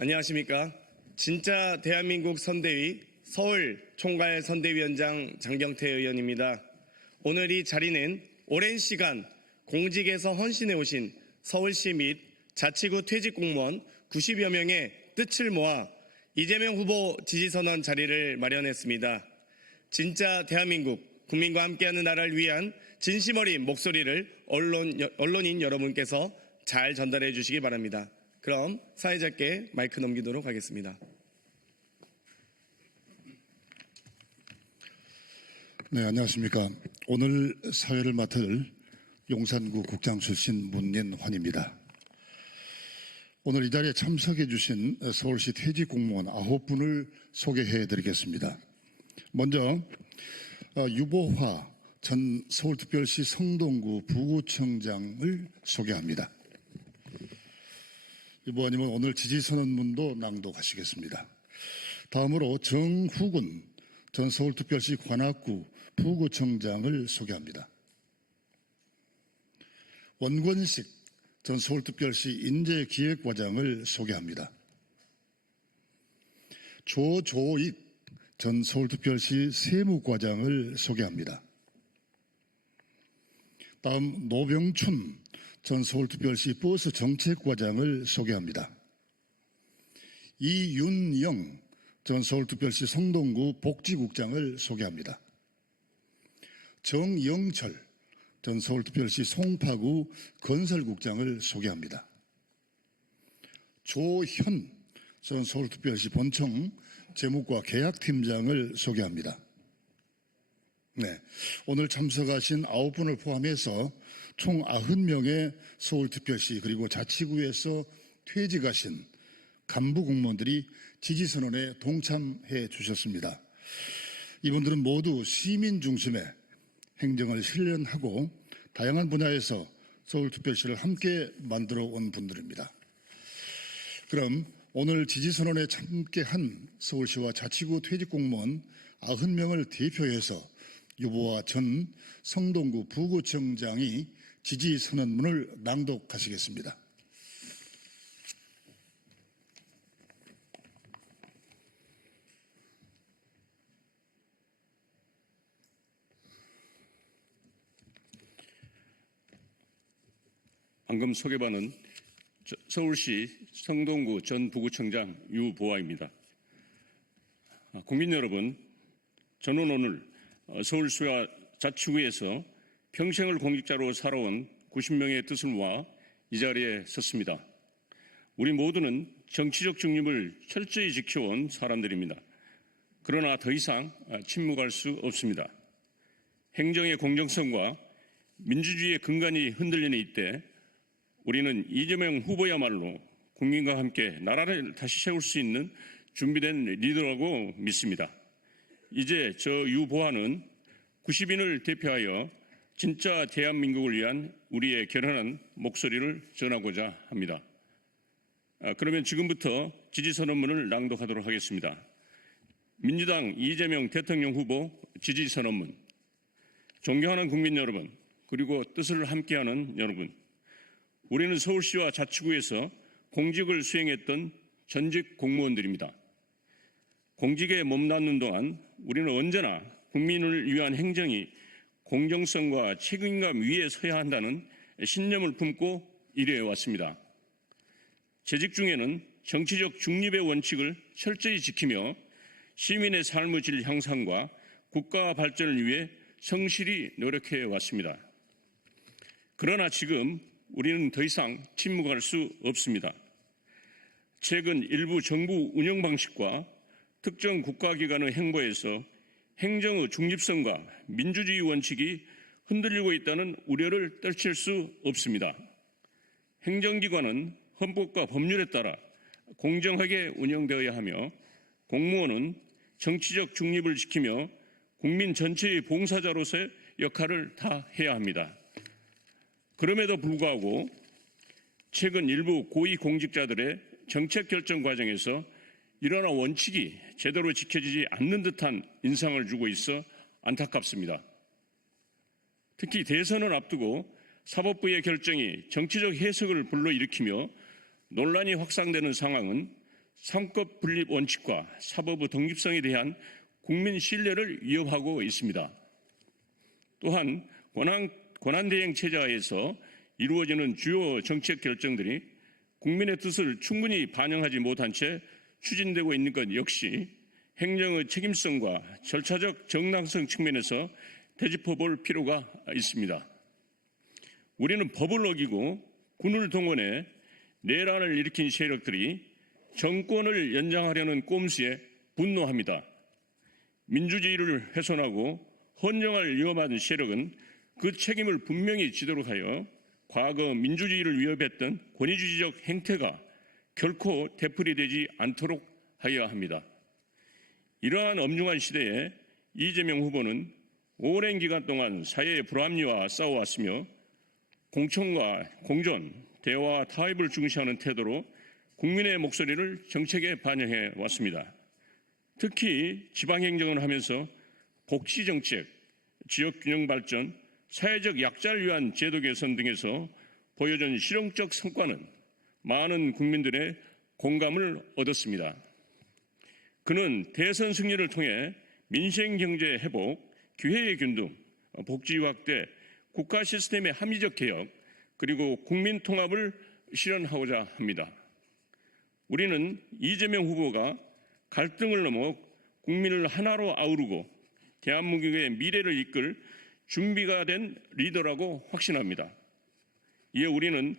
안녕하십니까. 진짜 대한민국 선대위 서울 총괄 선대위원장 장경태 의원입니다. 오늘 이 자리는 오랜 시간 공직에서 헌신해 오신 서울시 및 자치구 퇴직 공무원 90여 명의 뜻을 모아 이재명 후보 지지선언 자리를 마련했습니다. 진짜 대한민국, 국민과 함께하는 나라를 위한 진심 어린 목소리를 언론인 여러분께서 잘 전달해 주시기 바랍니다. 그럼 사회자께 마이크 넘기도록 하겠습니다. 네, 안녕하십니까. 오늘 사회를 맡을 용산구 국장 출신 문인환입니다. 오늘 이 자리에 참석해 주신 서울시 퇴직 공무원 9분을 소개해 드리겠습니다. 먼저 유보화 전 서울특별시 성동구 부구청장을 소개합니다. 유보화님은 오늘 지지선언문도 낭독하시겠습니다. 다음으로 정후군 전 서울특별시 관악구 부구청장을 소개합니다. 원권식 전 서울특별시 인재기획과장을 소개합니다. 조조익 전 서울특별시 세무과장을 소개합니다. 다음 노병춘 전 서울특별시 버스정책과장을 소개합니다. 이윤영 전 서울특별시 성동구 복지국장을 소개합니다. 정영철 전 서울특별시 송파구 건설국장을 소개합니다. 조현 전 서울특별시 본청 재무과 계약팀장을 소개합니다. 네, 오늘 참석하신 9분을 포함해서 총 90명의 서울특별시 그리고 자치구에서 퇴직하신 간부 공무원들이 지지선언에 동참해 주셨습니다. 이분들은 모두 시민 중심의 행정을 실현하고 다양한 분야에서 서울특별시를 함께 만들어 온 분들입니다. 그럼 오늘 지지선언에 참여한 서울시와 자치구 퇴직공무원 90명을 대표해서 유보화 전 성동구 부구청장이 지지선언문을 낭독하시겠습니다. 방금 소개받은 서울시 성동구 전 부구청장 유보화입니다. 국민 여러분, 저는 오늘 서울시와 자치구에서 평생을 공직자로 살아온 90명의 뜻을 모아 이 자리에 섰습니다. 우리 모두는 정치적 중립을 철저히 지켜온 사람들입니다. 그러나 더 이상 침묵할 수 없습니다. 행정의 공정성과 민주주의의 근간이 흔들리는 이때 우리는 이재명 후보야말로 국민과 함께 나라를 다시 세울 수 있는 준비된 리더라고 믿습니다. 이제 저 유보화는 90인을 대표하여 진짜 대한민국을 위한 우리의 결연한 목소리를 전하고자 합니다. 그러면 지금부터 지지선언문을 낭독하도록 하겠습니다. 민주당 이재명 대통령 후보 지지선언문. 존경하는 국민 여러분, 그리고 뜻을 함께하는 여러분, 우리는 서울시와 자치구에서 공직을 수행했던 전직 공무원들입니다. 공직에 몸담는 동안 우리는 언제나 국민을 위한 행정이 공정성과 책임감 위에 서야 한다는 신념을 품고 일해 왔습니다. 재직 중에는 정치적 중립의 원칙을 철저히 지키며 시민의 삶의 질 향상과 국가 발전을 위해 성실히 노력해 왔습니다. 그러나 지금 우리는 더 이상 침묵할 수 없습니다. 최근 일부 정부 운영 방식과 특정 국가기관의 행보에서 행정의 중립성과 민주주의 원칙이 흔들리고 있다는 우려를 떨칠 수 없습니다. 행정기관은 헌법과 법률에 따라 공정하게 운영되어야 하며 공무원은 정치적 중립을 지키며 국민 전체의 봉사자로서의 역할을 다해야 합니다. 그럼에도 불구하고 최근 일부 고위공직자들의 정책 결정 과정에서 일어나 원칙이 제대로 지켜지지 않는 듯한 인상을 주고 있어 안타깝습니다. 특히 대선을 앞두고 사법부의 결정이 정치적 해석을 불러일으키며 논란이 확산되는 상황은 삼급 분립 원칙과 사법의 독립성에 대한 국민 신뢰를 위협하고 있습니다. 또한 권한대행 체제하에서 이루어지는 주요 정책 결정들이 국민의 뜻을 충분히 반영하지 못한 채 추진되고 있는 것 역시 행정의 책임성과 절차적 정당성 측면에서 되짚어볼 필요가 있습니다. 우리는 법을 어기고 군을 동원해 내란을 일으킨 세력들이 정권을 연장하려는 꼼수에 분노합니다. 민주주의를 훼손하고 헌정을 위협하는 세력은 그 책임을 분명히 지도록 하여 과거 민주주의를 위협했던 권위주의적 행태가 결코 되풀이되지 않도록 하여야 합니다. 이러한 엄중한 시대에 이재명 후보는 오랜 기간 동안 사회의 불합리와 싸워왔으며 공천과 공존, 대화와 타협을 중시하는 태도로 국민의 목소리를 정책에 반영해 왔습니다. 특히 지방행정을 하면서 복지정책, 지역균형 발전, 사회적 약자를 위한 제도 개선 등에서 보여준 실용적 성과는 많은 국민들의 공감을 얻었습니다. 그는 대선 승리를 통해 민생경제 회복, 기회의 균등, 복지 확대, 국가 시스템의 합리적 개혁, 그리고 국민 통합을 실현하고자 합니다. 우리는 이재명 후보가 갈등을 넘어 국민을 하나로 아우르고 대한민국의 미래를 이끌 준비가 된 리더라고 확신합니다. 이에 우리는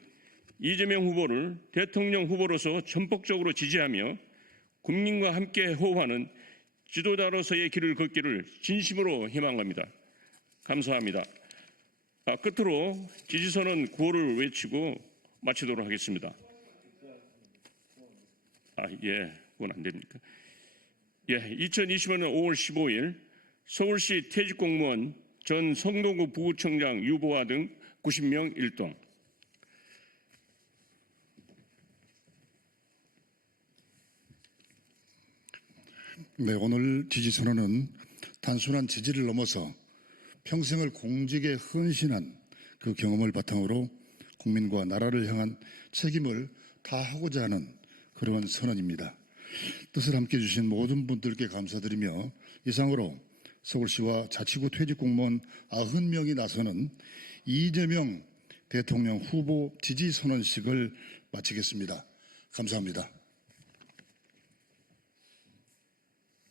이재명 후보를 대통령 후보로서 전폭적으로 지지하며 국민과 함께 호흡하는 지도자로서의 길을 걷기를 진심으로 희망합니다. 감사합니다. 끝으로 지지선언 구호를 외치고 마치도록 하겠습니다. 그건 안 됩니까? 2020년 5월 15일 서울시 퇴직공무원 전 성동구 부구청장 유보아 등 90명 일동. 네, 오늘 지지선언은 단순한 지지를 넘어서 평생을 공직에 헌신한 그 경험을 바탕으로 국민과 나라를 향한 책임을 다하고자 하는 그런 선언입니다. 뜻을 함께 해주신 모든 분들께 감사드리며 이상으로 서울시와 자치구 퇴직공무원 90명이 나서는 이재명 대통령 후보 지지선언식을 마치겠습니다. 감사합니다.